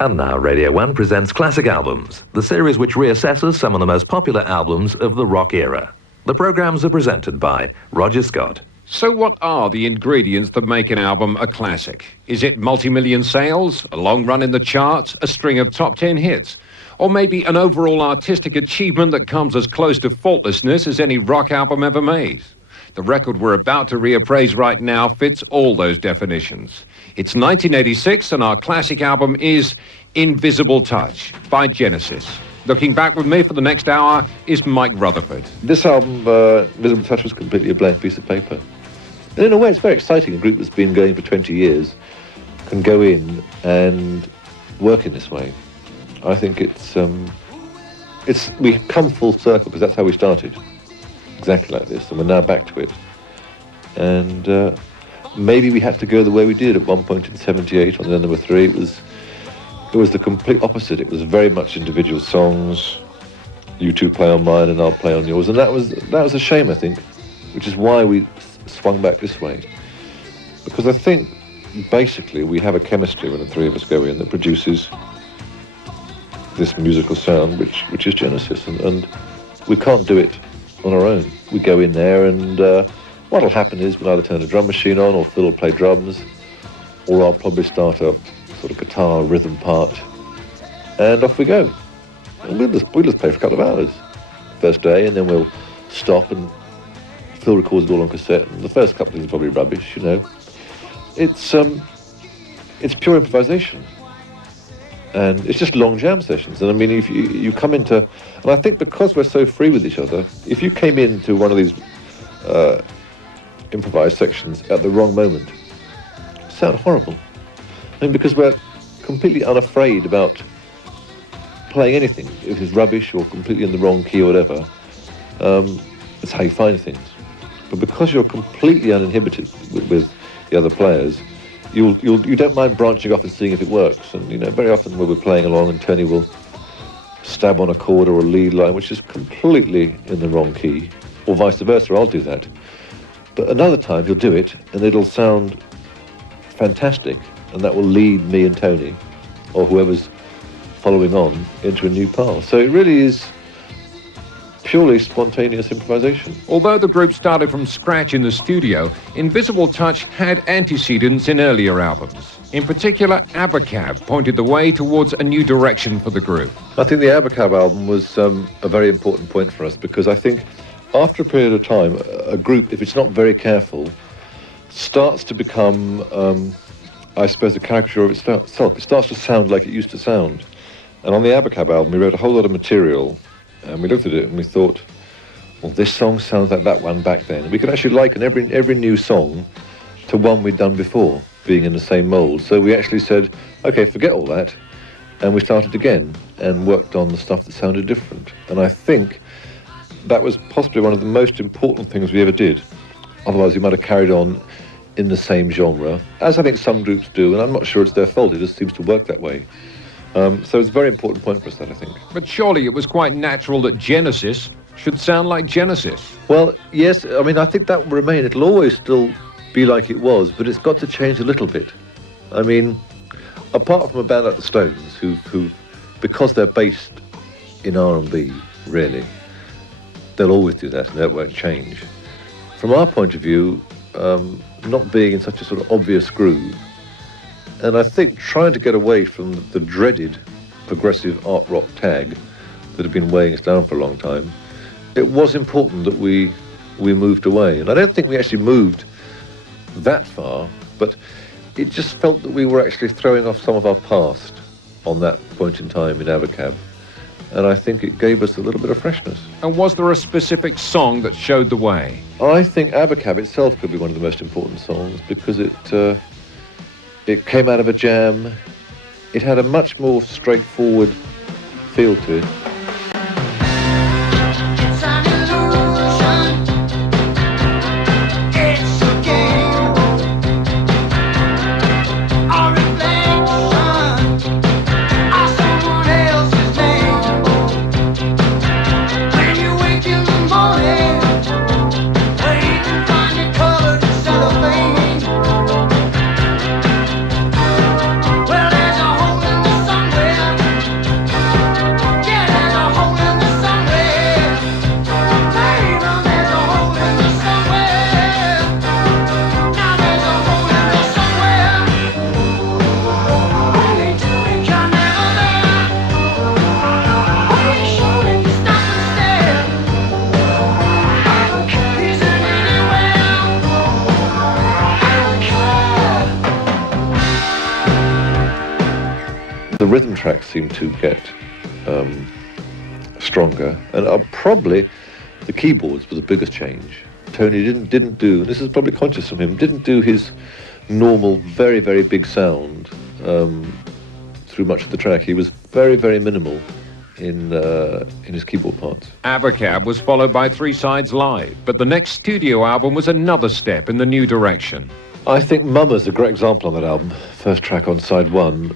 And now Radio 1 presents Classic Albums, the series which reassesses some of the most popular albums of the rock era. The programmes are presented by Roger Scott. So what are the ingredients that make an album a classic? Is it multi-million sales, a long run in the charts, a string of top 10 hits? Or maybe an overall artistic achievement that comes as close to faultlessness as any rock album ever made? The record we're about to reappraise right now fits all those definitions. It's 1986 and our classic album is Invisible Touch by Genesis. Looking back with me for the next hour is Mike Rutherford. This album, Invisible Touch, was completely a blank piece of paper. And in a way, it's very exciting. A group that's been going for 20 years can go in and work in this way. I think we come full circle because that's how we started. Exactly like this, and we're now back to it. And maybe we had to go the way we did at one point in 78 on the number 3. It was the complete opposite. It was very much individual songs. You two play on mine and I'll play on yours. And that was a shame, I think, which is why we swung back this way. Because I think basically we have a chemistry when the three of us go in that produces this musical sound which is Genesis, and we can't do it on our own. We go in there and what'll happen is we'll either turn the drum machine on or Phil will play drums, or I'll probably start a sort of guitar rhythm part, and off we go. And we'll just play for a couple of hours first day, and then we'll stop and Phil records it all on cassette, and the first couple of things are probably rubbish, you know. It's pure improvisation. And it's just long jam sessions. And I mean, if you come into, and I think because we're so free with each other, if you came into one of these improvised sections at the wrong moment, it sound horrible. I mean, because we're completely unafraid about playing anything. If it's rubbish or completely in the wrong key or whatever, it's how you find things. But because you're completely uninhibited with the other players, you don't mind branching off and seeing if it works. And, you know, very often when we're playing along and Tony will stab on a chord or a lead line which is completely in the wrong key, or vice versa, I'll do that. But another time he'll do it and it'll sound fantastic, and that will lead me and Tony, or whoever's following on, into a new path. So it really is purely spontaneous improvisation. Although the group started from scratch in the studio, Invisible Touch had antecedents in earlier albums. In particular, Abacab pointed the way towards a new direction for the group. I think the Abacab album was a very important point for us, because I think after a period of time, a group, if it's not very careful, starts to become, I suppose, a caricature of itself. It starts to sound like it used to sound. And on the Abacab album, we wrote a whole lot of material, and we looked at it and we thought, well, this song sounds like that one back then. We could actually liken every new song to one we'd done before, being in the same mould. So we actually said, okay, forget all that, and we started again and worked on the stuff that sounded different. And I think that was possibly one of the most important things we ever did. Otherwise we might have carried on in the same genre, as I think some groups do, and I'm not sure it's their fault, it just seems to work that way. So it's a very important point for us, that, I think. But surely it was quite natural that Genesis should sound like Genesis. Well, yes, I mean, I think that will remain. It'll always still be like it was, but it's got to change a little bit. I mean, apart from a band like the Stones, who because they're based in R&B, really, they'll always do that and that won't change. From our point of view, not being in such a sort of obvious groove, and I think trying to get away from the dreaded progressive art rock tag that had been weighing us down for a long time, it was important that we moved away. And I don't think we actually moved that far, but it just felt that we were actually throwing off some of our past on that point in time in Abacab. And I think it gave us a little bit of freshness. And was there a specific song that showed the way? I think Abacab itself could be one of the most important songs, because it came out of a jam. It had a much more straightforward feel to it. Well, there's a hole in the sun. rhythm tracks seemed to get stronger, and probably the keyboards were the biggest change. Tony didn't do, this is probably conscious from him, didn't do his normal very, very big sound through much of the track. He was very, very minimal in his keyboard parts. Abacab was followed by Three Sides Live, but the next studio album was another step in the new direction. I think Mama's a great example on that album, first track on side one.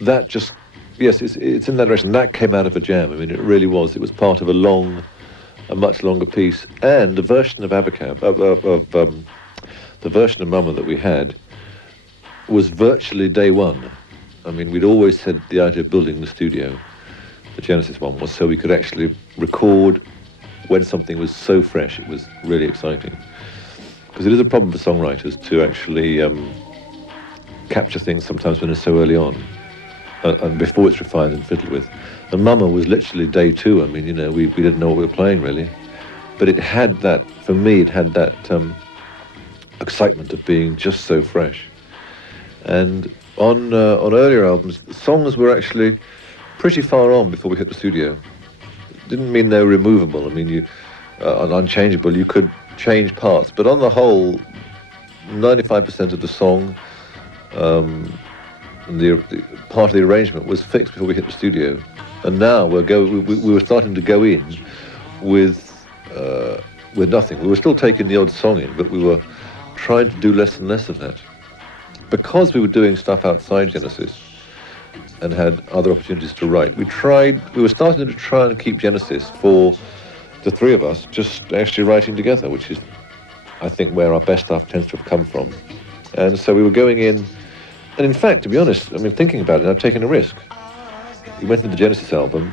That just, yes, it's in that direction. That came out of a jam. I mean, it really was. It was part of a much longer piece, and the version of Abacab, the version of Mama that we had, was virtually day one. I mean, we'd always said the idea of building the studio, the Genesis one, was so we could actually record when something was so fresh. It was really exciting. Because it is a problem for songwriters to actually capture things sometimes when it's so early on, and before it's refined and fiddled with. And Mama was literally day two. I mean, you know, we didn't know what we were playing really, but it had that, for me, it had that excitement of being just so fresh. And on earlier albums, the songs were actually pretty far on before we hit the studio. It didn't mean they were removable. I mean, unchangeable. You could change parts, but on the whole, 95% of the song, and the part of the arrangement was fixed before we hit the studio. And now we were starting to go in with nothing. We were still taking the odd song in, but we were trying to do less and less of that. Because we were doing stuff outside Genesis and had other opportunities to write, we were starting to try and keep Genesis for the three of us just actually writing together, which is, I think, where our best stuff tends to have come from. And so we were going in, and in fact, to be honest, I mean, thinking about it, I've taken a risk. We went into the Genesis album,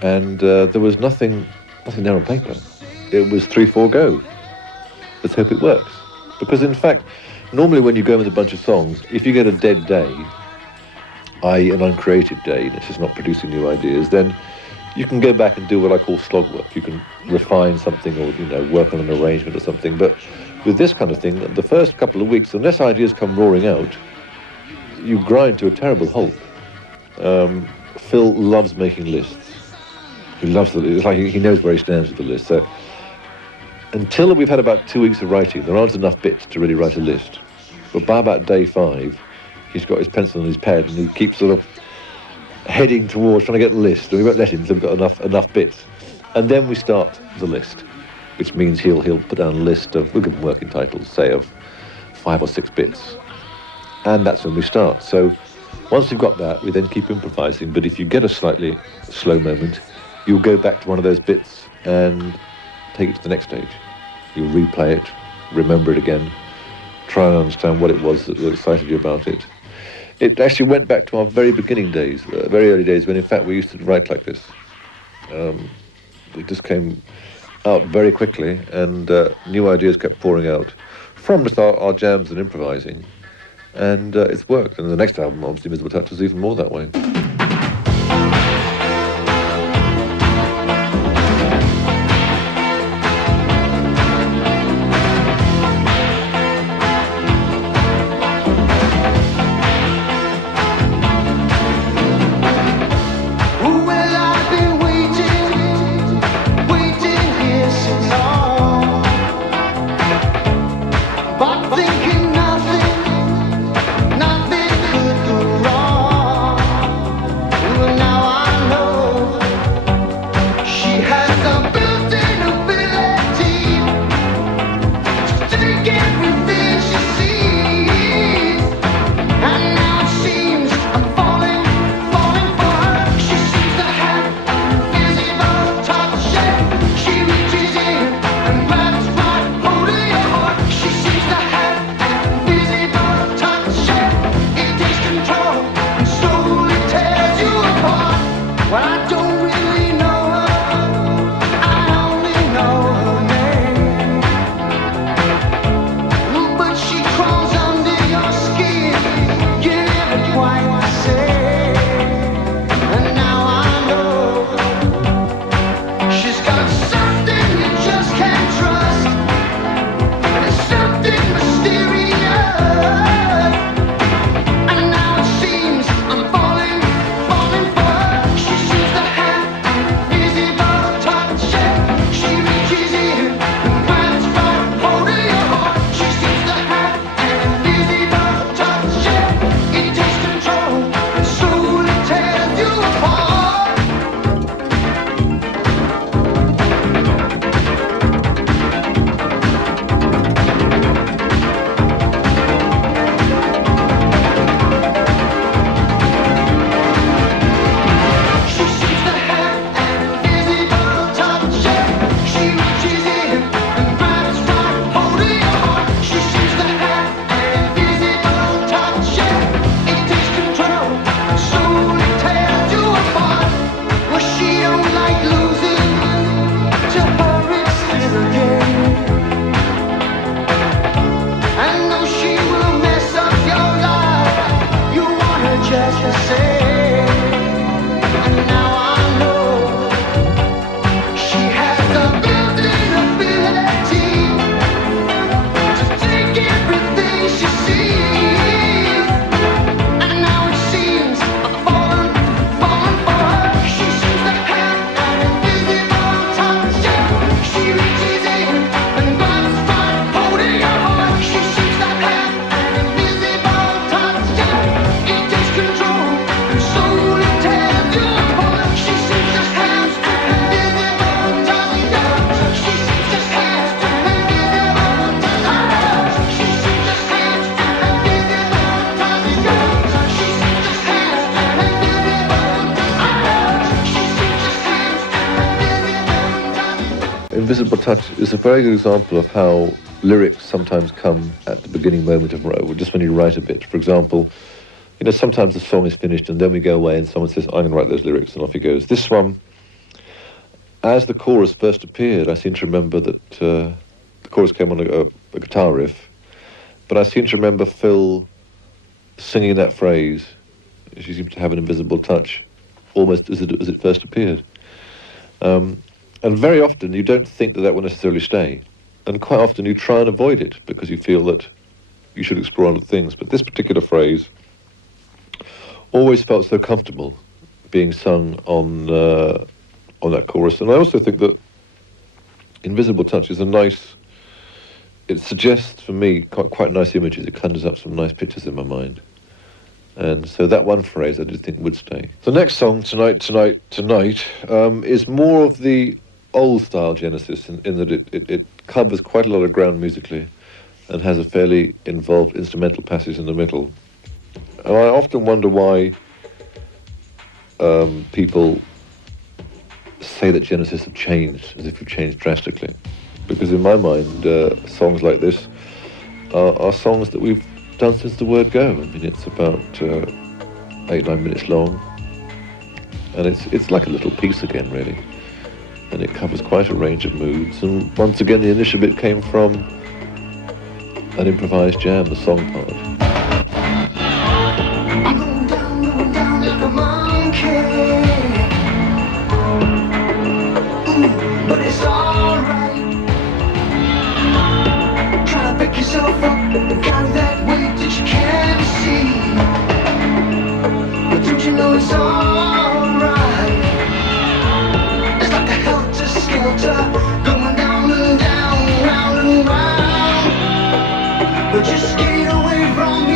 and there was nothing there on paper. It was 3-4 go. Let's hope it works. Because in fact, normally when you go with a bunch of songs, if you get a dead day, i.e. an uncreative day, it's just not producing new ideas, then you can go back and do what I call slog work. You can refine something, or, you know, work on an arrangement or something. But with this kind of thing, the first couple of weeks, unless ideas come roaring out, you grind to a terrible halt. Phil loves making lists. He loves it's like he knows where he stands with the list. So until we've had about 2 weeks of writing, there aren't enough bits to really write a list. But by about day 5, he's got his pencil and his pen, and he keeps sort of heading towards trying to get the list, and we won't let him until we've got enough bits. And then we start the list, which means he'll put down a list of, we'll give him working titles, say of 5 or 6 bits. And that's when we start. So once we've got that, we then keep improvising. But if you get a slightly slow moment, you'll go back to one of those bits and take it to the next stage. You'll replay it, remember it again, try and understand what it was that excited you about it. It actually went back to our very beginning days, very early days, when in fact we used to write like this. It just came out very quickly, and new ideas kept pouring out from just our jams and improvising, and it's worked. And the next album, obviously, Invisible Touch, was even more that way. Invisible Touch is a very good example of how lyrics sometimes come at the beginning moment of just when you write a bit. For example, you know, sometimes the song is finished and then we go away and someone says, I'm going to write those lyrics, and off he goes. This one, as the chorus first appeared, I seem to remember that the chorus came on a guitar riff, but I seem to remember Phil singing that phrase, she seems to have an invisible touch, almost as it first appeared. And very often you don't think that will necessarily stay. And quite often you try and avoid it because you feel that you should explore other things. But this particular phrase always felt so comfortable being sung on that chorus. And I also think that Invisible Touch is it suggests for me quite nice images. It conjures up some nice pictures in my mind. And so that one phrase I did think would stay. The next song, Tonight, Tonight, Tonight, is more of the old style Genesis in that it covers quite a lot of ground musically and has a fairly involved instrumental passage in the middle. And I often wonder why people say that Genesis have changed, as if you've changed drastically. Because in my mind, songs like this are songs that we've done since the word go. I mean, it's about 8-9 minutes long, and it's like a little piece again, really. And it covers quite a range of moods. And once again, the initial bit came from an improvised jam, the song part. I'm going down like a monkey. But it's alright. Try to pick yourself up and carry that weight that you can't see. But don't you know it's alright? It's like a helter-skelter going down and down, round and round. But just get away from me.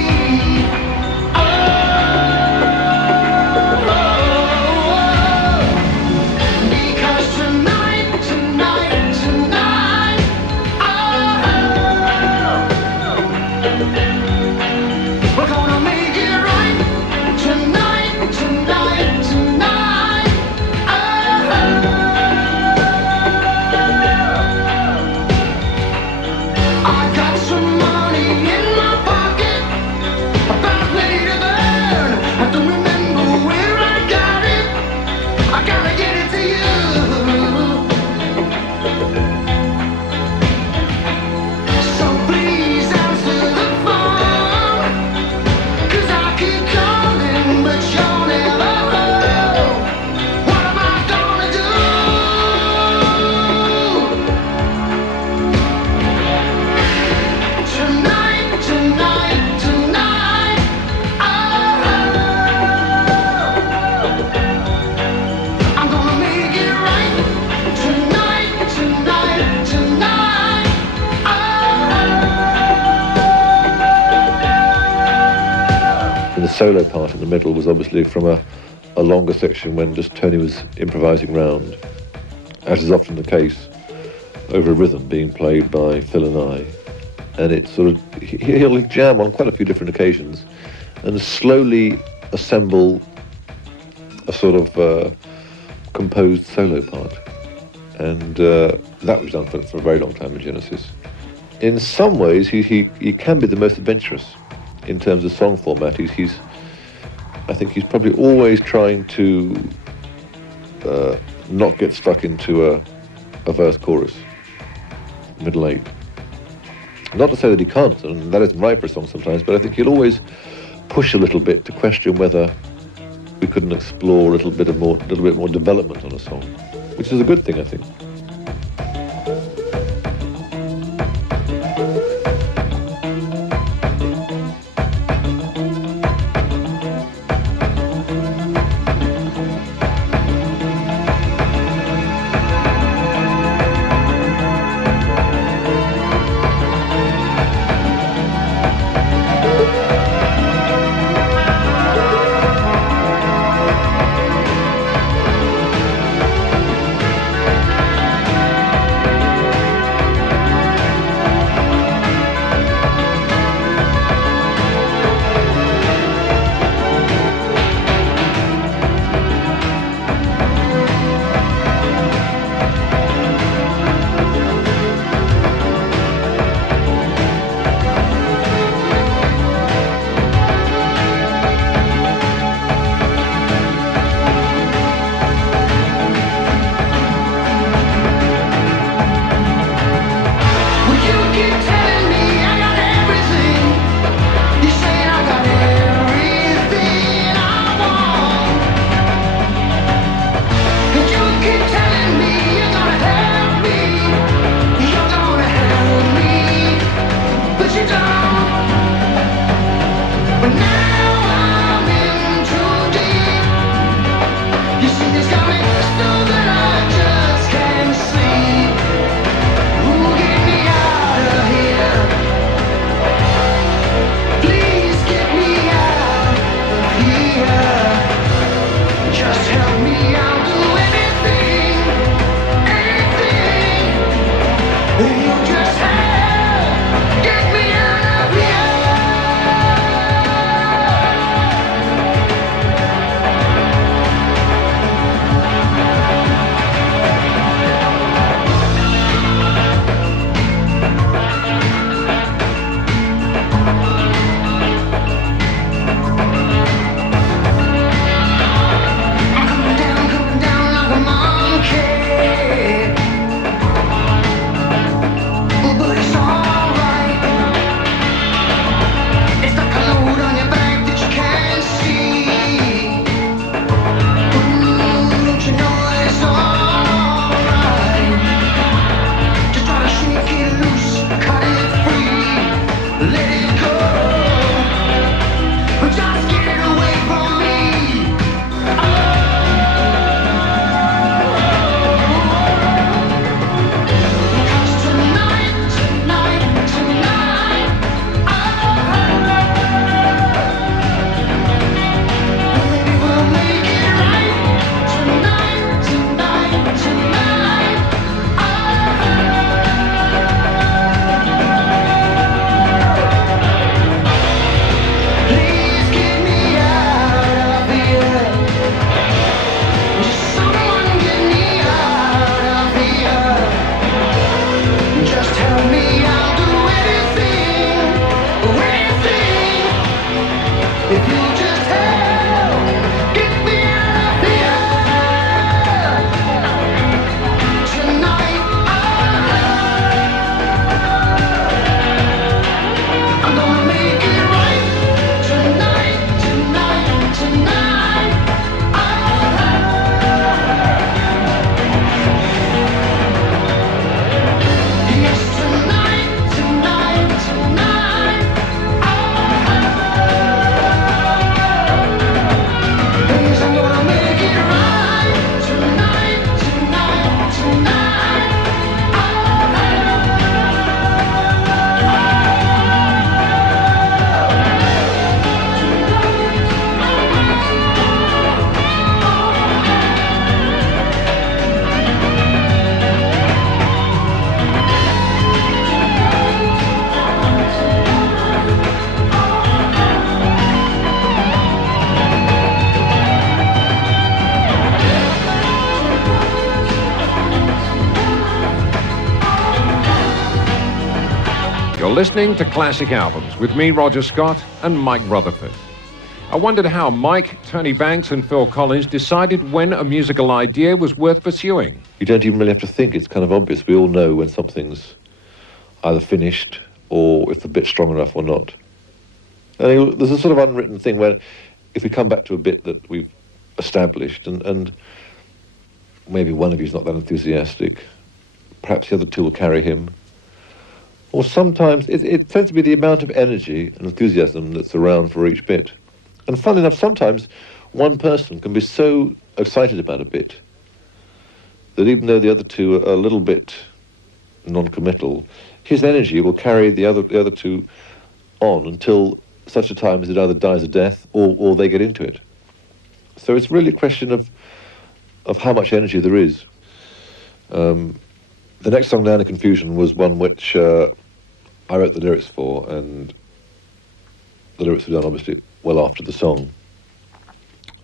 Solo part in the middle was obviously from a longer section when just Tony was improvising round, as is often the case, over a rhythm being played by Phil and I. And it sort of, he'll jam on quite a few different occasions and slowly assemble a sort of composed solo part. And that was done for a very long time in Genesis. In some ways, he can be the most adventurous in terms of song format. I think he's probably always trying to not get stuck into a verse chorus, middle eight. Not to say that he can't, and that isn't right for a song sometimes, but I think he'll always push a little bit to question whether we couldn't explore a little bit more development on a song, which is a good thing, I think. If you just help, get me out of here tonight. I'm gonna make it right tonight, tonight, tonight. Yes, tonight, tonight, tonight. Yes, I'm gonna make it right tonight, tonight, tonight. You're listening to Classic Albums with me, Roger Scott, and Mike Rutherford. I wondered how Mike, Tony Banks, and Phil Collins decided when a musical idea was worth pursuing. You don't even really have to think. It's kind of obvious. We all know when something's either finished or if the bit's strong enough or not. And there's a sort of unwritten thing where if we come back to a bit that we've established and maybe one of you's not that enthusiastic, perhaps the other two will carry him. Or sometimes it tends to be the amount of energy and enthusiasm that's around for each bit. And funnily enough, sometimes one person can be so excited about a bit that even though the other two are a little bit non-committal, his energy will carry the other two on until such a time as it either dies a death or they get into it. So it's really a question of how much energy there is. The next song, Land of Confusion, was one which I wrote the lyrics for, and the lyrics were done obviously well after the song.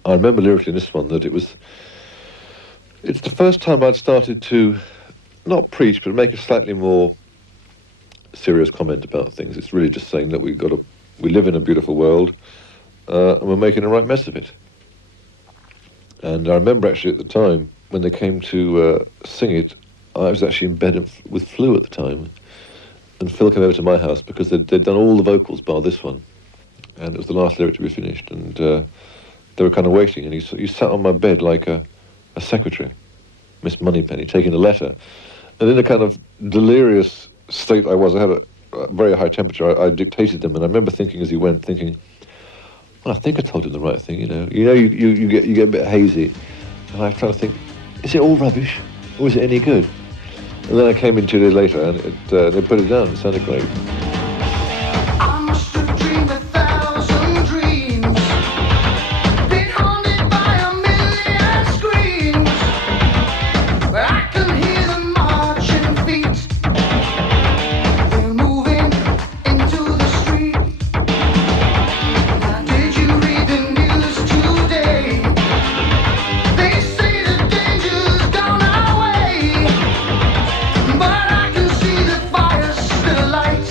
I remember lyrically in this one that it's the first time I'd started to not preach but make a slightly more serious comment about things. It's really just saying that we live in a beautiful world and we're making a right mess of it. And I remember actually at the time when they came to sing it, I was actually in bed with flu at the time, and Phil came over to my house because they'd done all the vocals bar this one, and it was the last lyric to be finished, and they were kind of waiting, and he sat on my bed like a secretary, Miss Moneypenny, taking a letter, and in a kind of delirious state I had a very high temperature. I dictated them, and I remember thinking as he went, well, I think I told him the right thing, you know. You get a bit hazy, and I was trying to think, is it all rubbish, or is it any good? And then I came in 2 days later, and they put it down. It sounded great. I must have dreamed 1,000 dreams, been haunted by a million screams, but I can hear them marching feet. They're moving into the street. Now, did you read the news today? They say the danger's gone our way, but I can see the fire still light.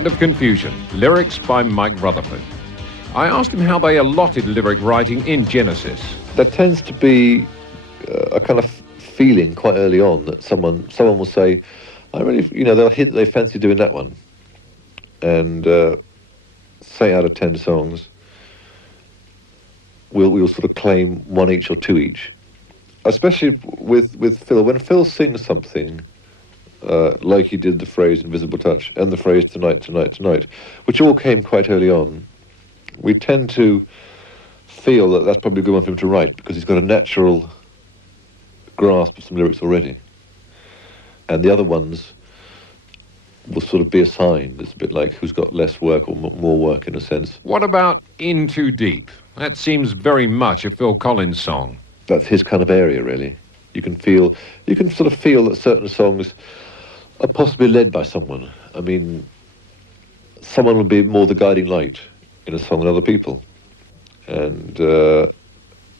Land of Confusion, lyrics by Mike Rutherford. I asked him how they allotted lyric writing in Genesis. There tends to be a kind of feeling quite early on that someone will say, I really, they'll hint that they fancy doing that one. And say out of 10 songs, we'll sort of claim one each or two each. Especially with Phil. When Phil sings something, like he did the phrase Invisible Touch and the phrase Tonight, Tonight, Tonight, which all came quite early on, we tend to feel that that's probably a good one for him to write because he's got a natural grasp of some lyrics already. And the other ones will sort of be assigned. It's a bit like who's got less work or more work in a sense. What about In Too Deep? That seems very much a Phil Collins song. That's his kind of area, really. You can sort of feel that certain songs are possibly led by someone. I mean, someone will be more the guiding light in a song than other people. And, or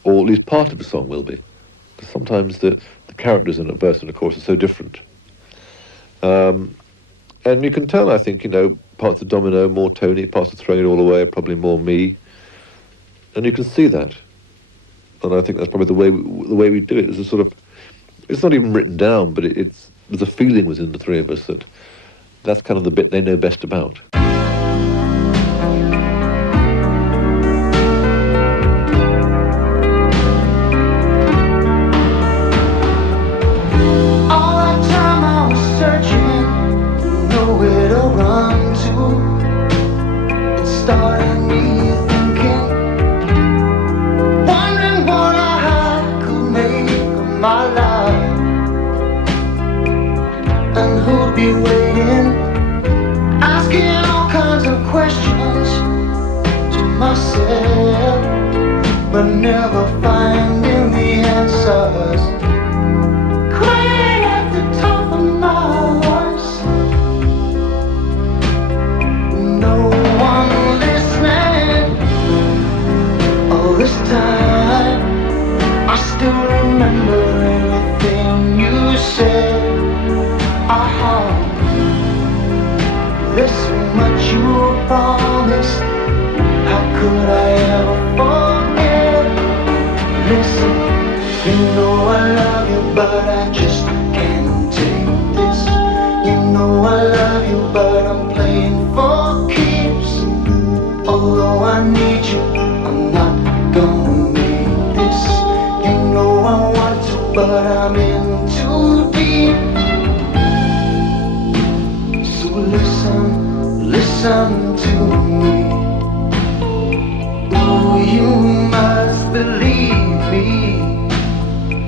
at least part of the song will be. Because sometimes the characters in a verse and a chorus are so different. And you can tell, I think, parts of Domino, more Tony, parts of Throwing It All Away are probably more me. And you can see that. And I think that's probably the way we do it. It's a sort of, it's not even written down, but there's a feeling within the three of us that that's kind of the bit they know best about. All that time I was searching, nowhere to run to. It started me thinking, wondering what I could make of my life, and who'd be waiting, asking all kinds of questions to myself, but never finding the answers. Crying at the top of my voice, no one listening. All this time, I still remember everything you said. There's so much you promised. How could I ever forget? Listen, you know I love you, but I just can't take this. You know I love you, but I'm playing for keeps. Although I need you, I'm not gonna make this. You know I want to, but I'm in too deep. So listen to me. Oh, you must believe me.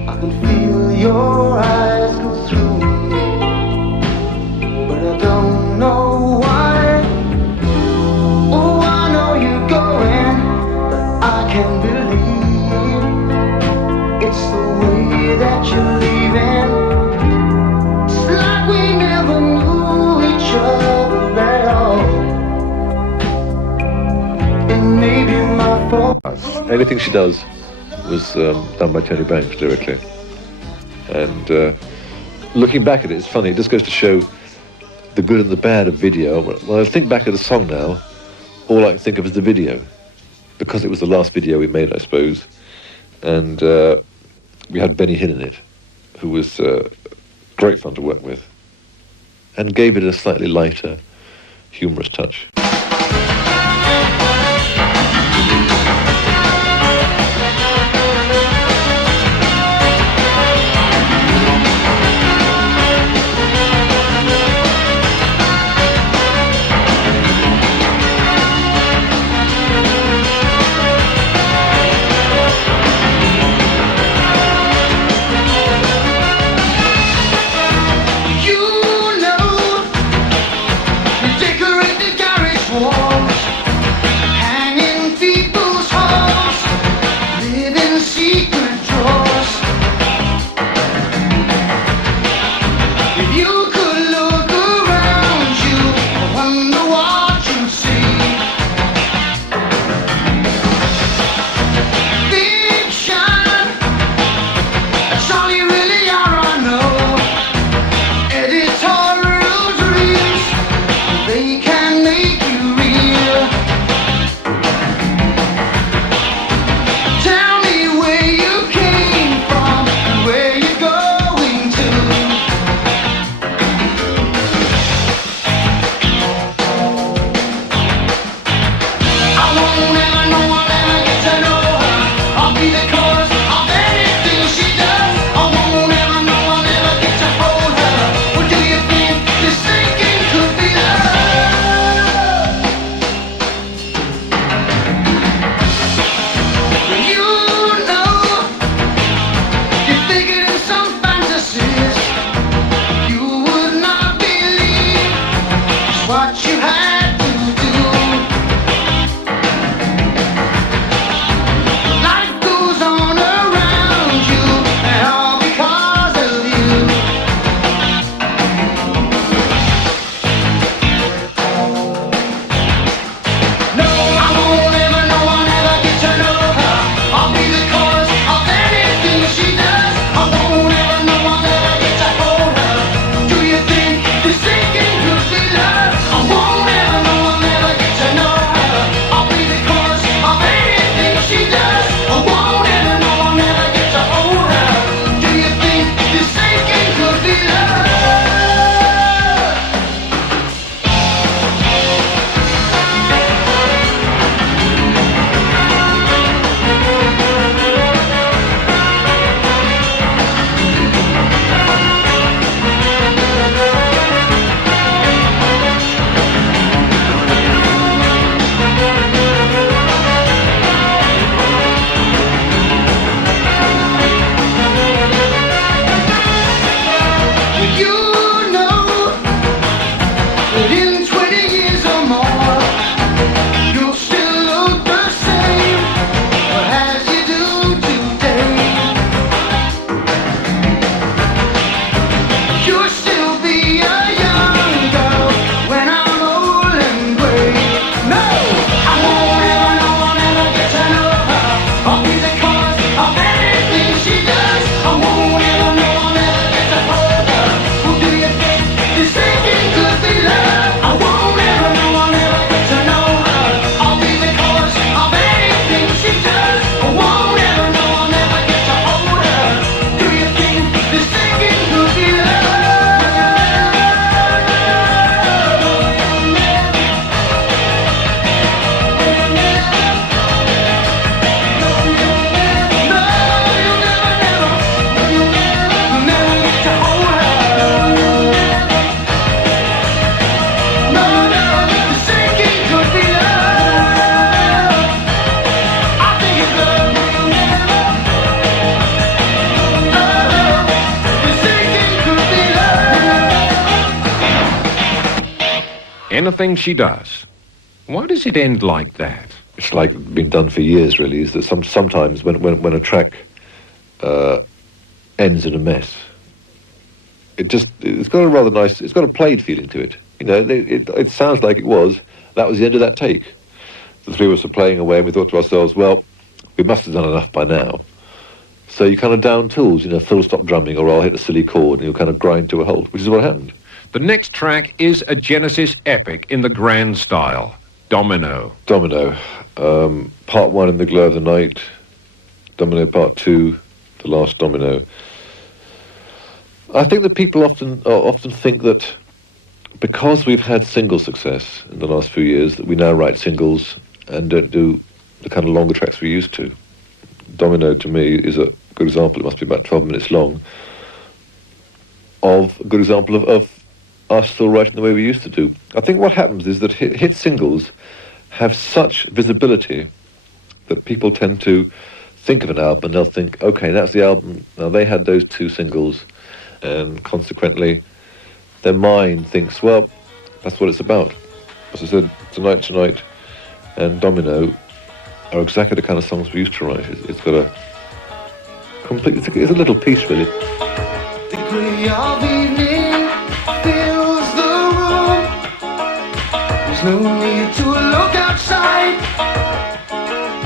I can feel your eyes go through me, but I don't know why. Oh, I know you're going, but I can't believe it's the way that you're leaving. It's like we never knew each other at all. It may be my fault. Anything she does was done by Tony Banks lyrically. And looking back at it, it's funny. It just goes to show the good and the bad of video. When I think back at the song now, all I can think of is the video, because it was the last video we made, I suppose. And we had Benny Hinn in it, who was great fun to work with, and gave it a slightly lighter, humorous touch. You know, decorate the garage Anything she does. Why does it end like that? It's like been done for years, really, is that sometimes when a track ends in a mess, it's got a rather nice, it's got a played feeling to it. You know, it sounds like that was the end of that take. The three of us were playing away and we thought to ourselves, well, we must have done enough by now. So you kind of down tools, full stop drumming, or I'll hit a silly chord and you'll kind of grind to a halt, which is what happened. The next track is a Genesis epic in the grand style, Domino. Domino. Part 1 in the glow of the night. Domino Part 2, the last Domino. I think that people often think that because we've had single success in the last few years, that we now write singles and don't do the kind of longer tracks we used to. Domino, to me, is a good example. It must be about 12 minutes long, of a good example of us still writing the way we used to do. I think what happens is that hit singles have such visibility that people tend to think of an album and they'll think, okay, that's the album. Now, they had those 2 singles, and consequently their mind thinks, well, that's what it's about. As I said, Tonight and Domino are exactly the kind of songs we used to write. It's got a complete, it's a little piece, really. The gray of evening fills the room. There's no need to look outside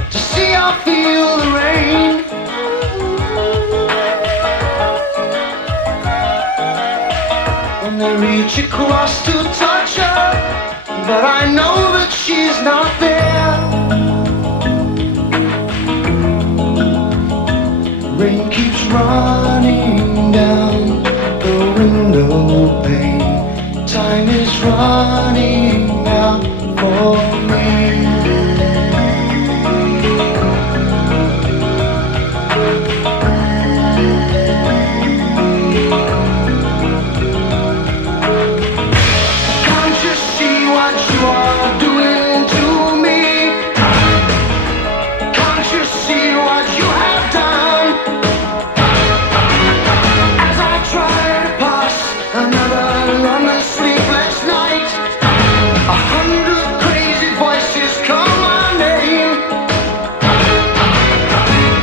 to see or feel the rain. And I reach across to touch her, but I know that she's not there. Rain keeps running down the window pane. Time is running out for me. Can't you see what you are doing to me? Can't you see what you have done? As I try to pass another long and sleepless night, 100 crazy voices call my name.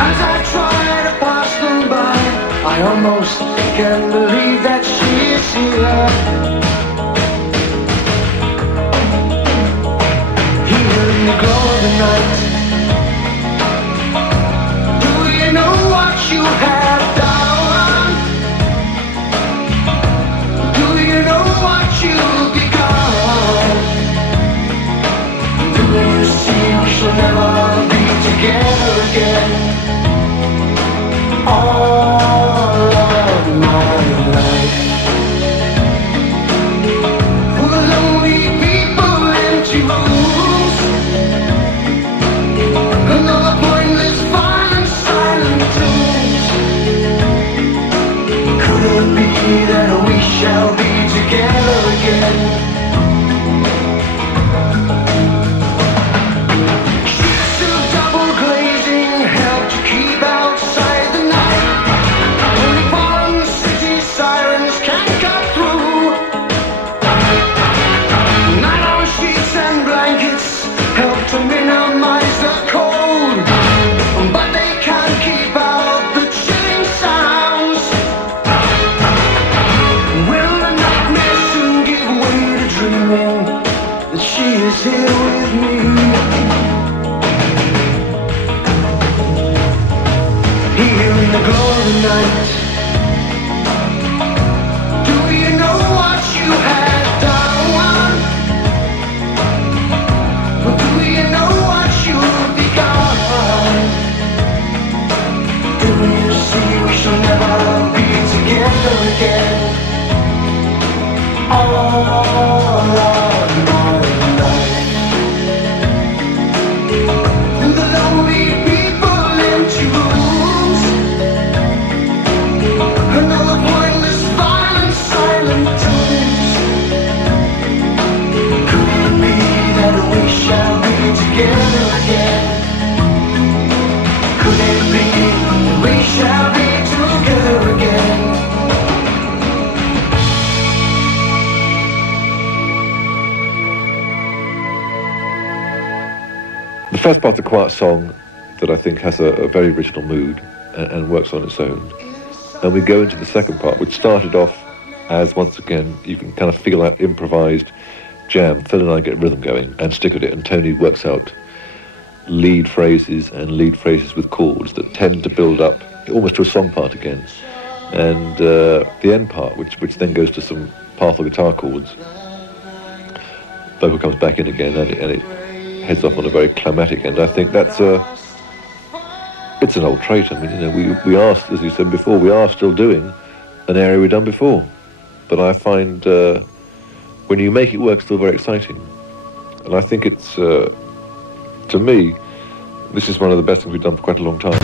As I try to pass them by, I almost can't believe that she is here. Here in the glow of the night, do you know what you have done? Do you know what you've begun? Do you see we shall never be together again? All of my life, for the lonely people empty rooms, another pointless violent silent tombs. Could it be that we shall be together again? Sheets of double glazing help to keep outside the night. Only foreign city sirens can't cut through. Night sheets and blankets help to minimize the cold, but they can't keep out the chilling sounds. Will the nightmare soon give way to dreaming that she is here with me? Here in the glow of the night, do you know what you have done? Do you know what you've begun? Do you see we shall never be together again? All of my life, through the lonely people empty rooms, first part's a quiet song that I think has a very original mood and works on its own. And we go into the second part, which started off as, once again, you can kind of feel that improvised jam. Phil and I get rhythm going and stick at it, and Tony works out lead phrases and lead phrases with chords that tend to build up almost to a song part again. And the end part, which then goes to some powerful guitar chords, vocal comes back in again, and it heads off on a very climatic end. I think that's it's an old trait. I mean, you know, we are, as you said before, we are still doing an area we've done before. But I find when you make it work, still very exciting. And I think it's, to me, this is one of the best things we've done for quite a long time.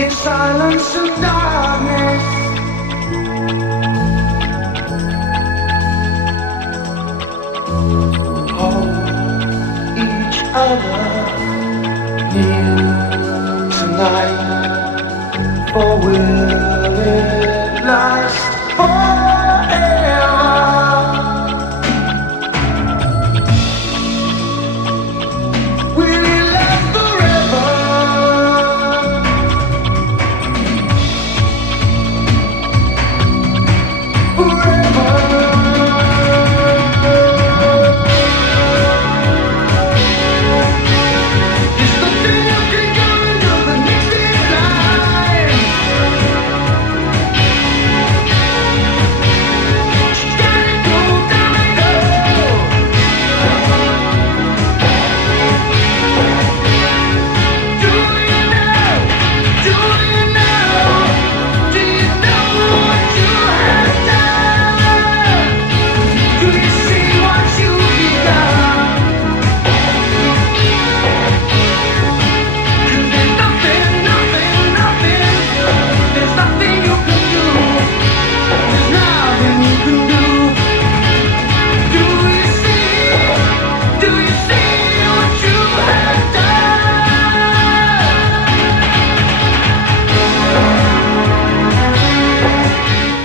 in silence and darkness. Hold each other near tonight, for will it last forever? Will it last forever?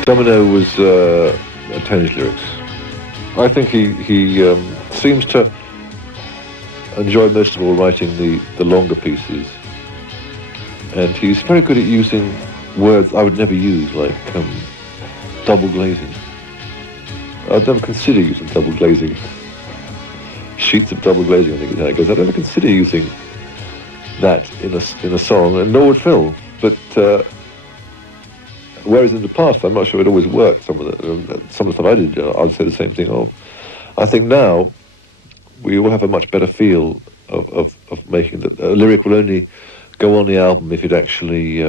Domino was Tony's lyrics. I think he seems to enjoy most of all writing the longer pieces, and he's very good at using words I would never use, like double glazing. I'd never consider using double glazing. Sheets of double glazing, I think is how it goes. I'd never consider using that in a song, and nor would Phil. But whereas in the past, I'm not sure it always worked. Some of the stuff I did, I'd say the same thing. Oh, I think now we all have a much better feel of making that a lyric will only go on the album if it actually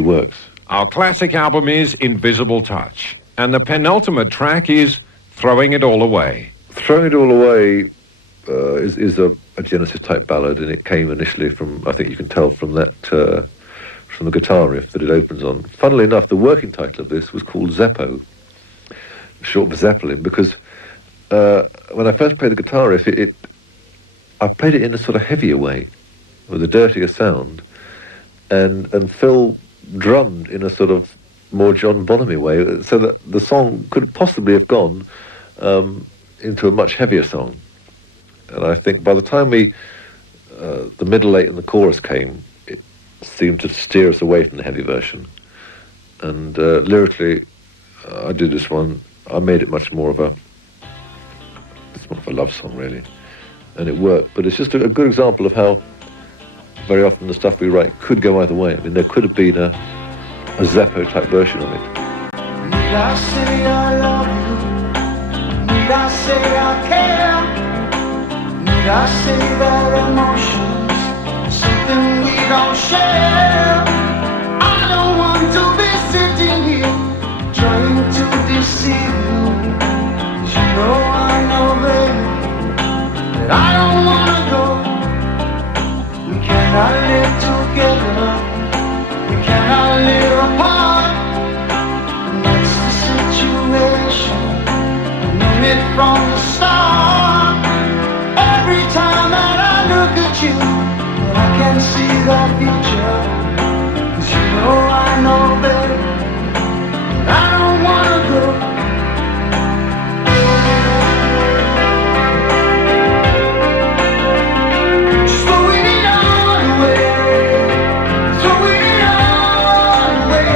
works. Our classic album is Invisible Touch, and the penultimate track is Throwing It All Away. Throwing It All Away is a Genesis type ballad, and it came initially from, I think you can tell from that, from the guitar riff that it opens on. Funnily enough, the working title of this was called Zeppo, short for Zeppelin, because when I first played the guitar riff, I played it in a sort of heavier way, with a dirtier sound, and Phil drummed in a sort of more John Bonham way, so that the song could possibly have gone into a much heavier song. And I think by the time the middle eight and the chorus came, it seemed to steer us away from the heavy version. And lyrically, I did this one. I made it much more of a love song, really, and it worked. But it's just a good example of how very often the stuff we write could go either way. I mean, there could have been a Zeppo type version of it. Need I say I love you? Need I say I care? Need I say that emotions something we don't share? I don't want to be sitting here trying to deceive you, 'cause you know I know, baby, that I don't wanna go. We cannot live together, we cannot live apart, and that's the situation. I've known it from the start. Every time that I look at you, I can see that future, 'cause you know I know, baby, I don't wanna go. Just throwing it all away, throwing it all away.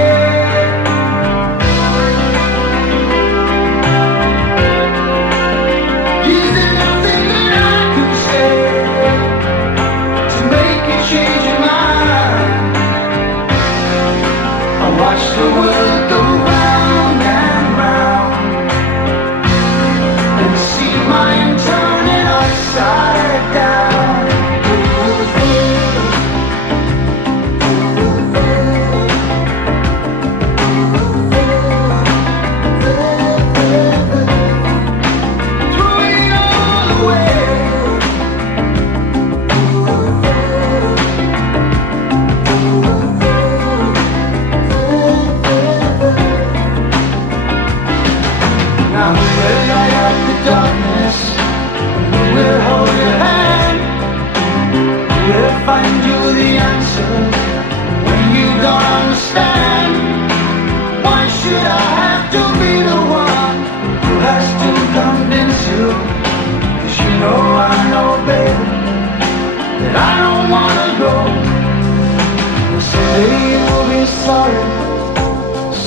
sorry.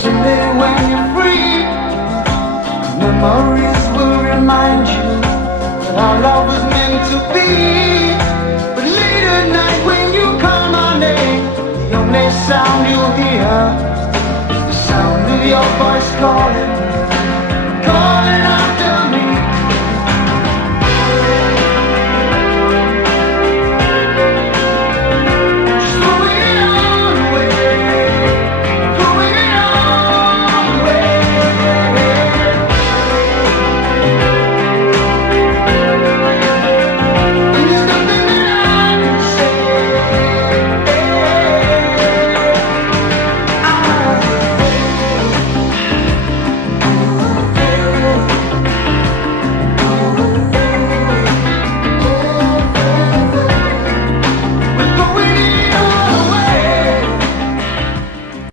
Someday when you're free, memories will remind you that our love was meant to be. But late at night when you call my name, the only sound you'll hear is the sound of your voice calling, calling after me. Just throwing it all away, throwing it all away. And there's nothing that I can say. We're throwing it all away.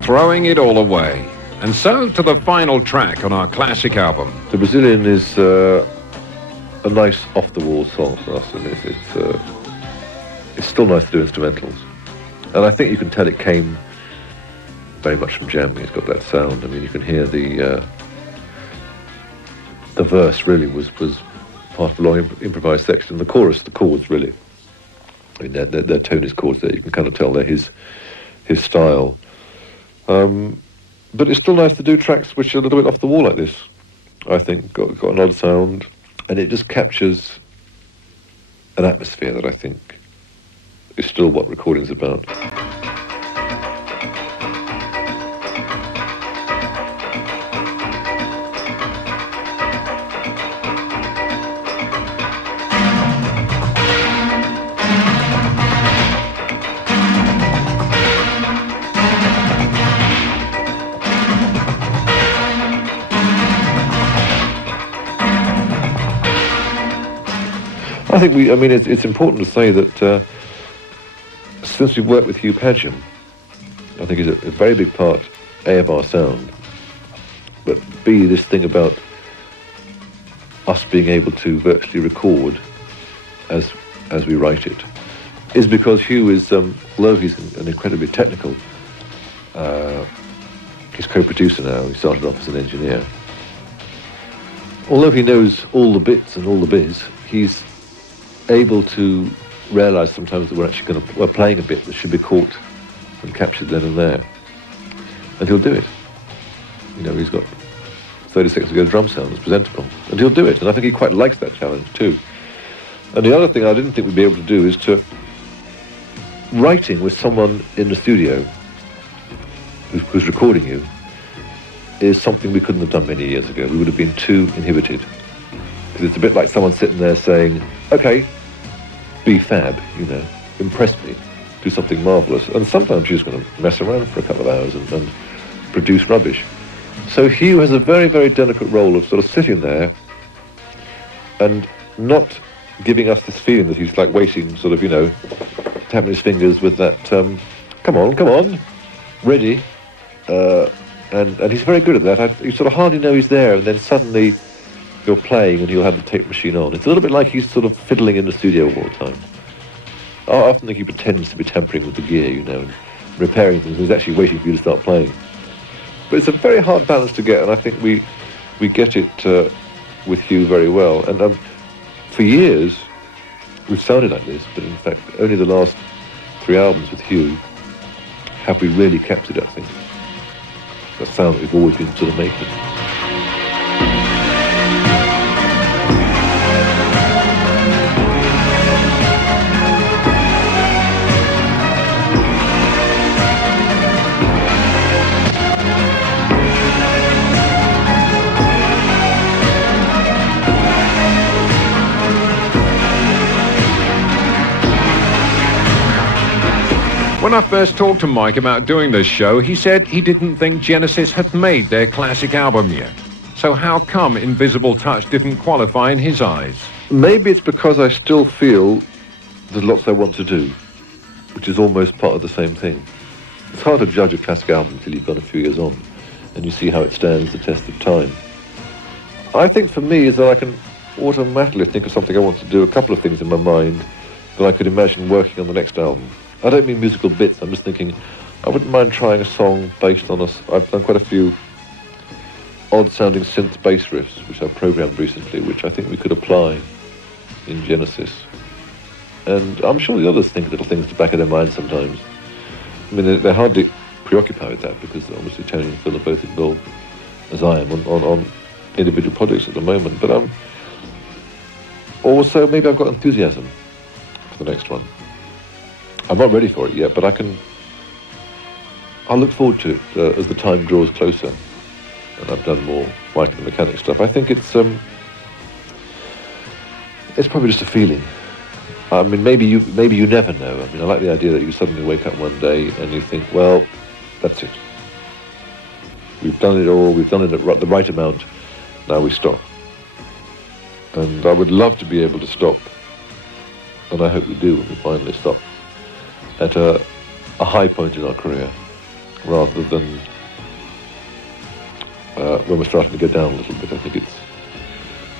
Throwing it all away. And so to the final track on our classic album. The Brazilian is a nice off-the-wall song for us, and it's still nice to do instrumentals. And I think you can tell it came very much from jamming. It's got that sound. I mean, you can hear the verse really was part of a long improvised section. The chorus, the chords really. I mean, they're Tony's chords there. You can kind of tell they're his style. But it's still nice to do tracks which are a little bit off the wall like this. I think got an odd sound, and it just captures an atmosphere that I think is still what recording's about. I think it's important to say that since we've worked with Hugh Padgham, I think he's a very big part, A, of our sound, but B, this thing about us being able to virtually record as we write it, is because Hugh is, although he's an incredibly technical, he's co-producer now, he started off as an engineer. Although he knows all the bits and all the biz, he's able to realise sometimes that we're playing a bit that should be caught and captured then and there, and he'll do it. You know, he's got 30 seconds to get a drum sound that's presentable, and he'll do it. And I think he quite likes that challenge too. And the other thing I didn't think we'd be able to do is to writing with someone in the studio who's recording you is something we couldn't have done many years ago. We would have been too inhibited, because it's a bit like someone sitting there saying, "Okay, be fab, you know, impress me, do something marvellous." And sometimes you're just going to mess around for a couple of hours and produce rubbish. So Hugh has a very, very delicate role of sort of sitting there and not giving us this feeling that he's like waiting, sort of, you know, tapping his fingers with that, come on, ready. And he's very good at that. You sort of hardly know he's there, and then suddenly you're playing and he'll have the tape machine on. It's a little bit like he's sort of fiddling in the studio all the time. I often think he pretends to be tampering with the gear, you know, and repairing things, and he's actually waiting for you to start playing. But it's a very hard balance to get, and I think we get it with Hugh very well. And for years, we've sounded like this, but in fact, only the last 3 albums with Hugh have we really captured it, I think. That sound that we've always been sort of making. When I first talked to Mike about doing this show, he said he didn't think Genesis had made their classic album yet. So how come Invisible Touch didn't qualify in his eyes? Maybe it's because I still feel there's lots I want to do, which is almost part of the same thing. It's hard to judge a classic album until you've gone a few years on and you see how it stands the test of time. I think for me is that I can automatically think of something I want to do, a couple of things in my mind that I could imagine working on the next album. I don't mean musical bits, I'm just thinking, I wouldn't mind trying a song based on I've done quite a few odd-sounding synth bass riffs, which I've programmed recently, which I think we could apply in Genesis. And I'm sure the others think little things to the back of their minds sometimes. I mean, they're hardly preoccupied with that, because obviously Tony and Phil are both involved, as I am, on individual projects at the moment. But also, maybe I've got enthusiasm for the next one. I'm not ready for it yet, but I'll look forward to it as the time draws closer and I've done more Mike and the Mechanic stuff. I think it's probably just a feeling. I mean, maybe you never know. I mean, I like the idea that you suddenly wake up one day and you think, well, that's it. We've done it all. We've done it at the right amount. Now we stop. And I would love to be able to stop, and I hope we do when we finally stop, at a high point in our career, rather than when we're starting to go down a little bit.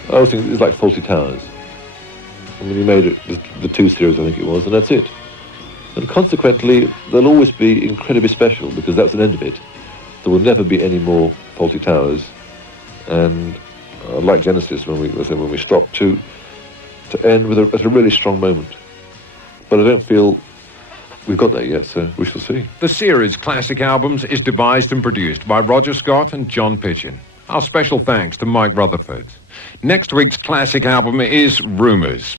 I always think it's like Faulty Towers. I mean, you made it, the 2 series, I think it was, and that's it. And consequently, they'll always be incredibly special, because that's the end of it. There will never be any more Faulty Towers. And like Genesis, when we stop, to end at a really strong moment. But I don't feel we've got that yet, so we shall see. The series Classic Albums is devised and produced by Roger Scott and John Pitchin. Our special thanks to Mike Rutherford. Next week's classic album is Rumours.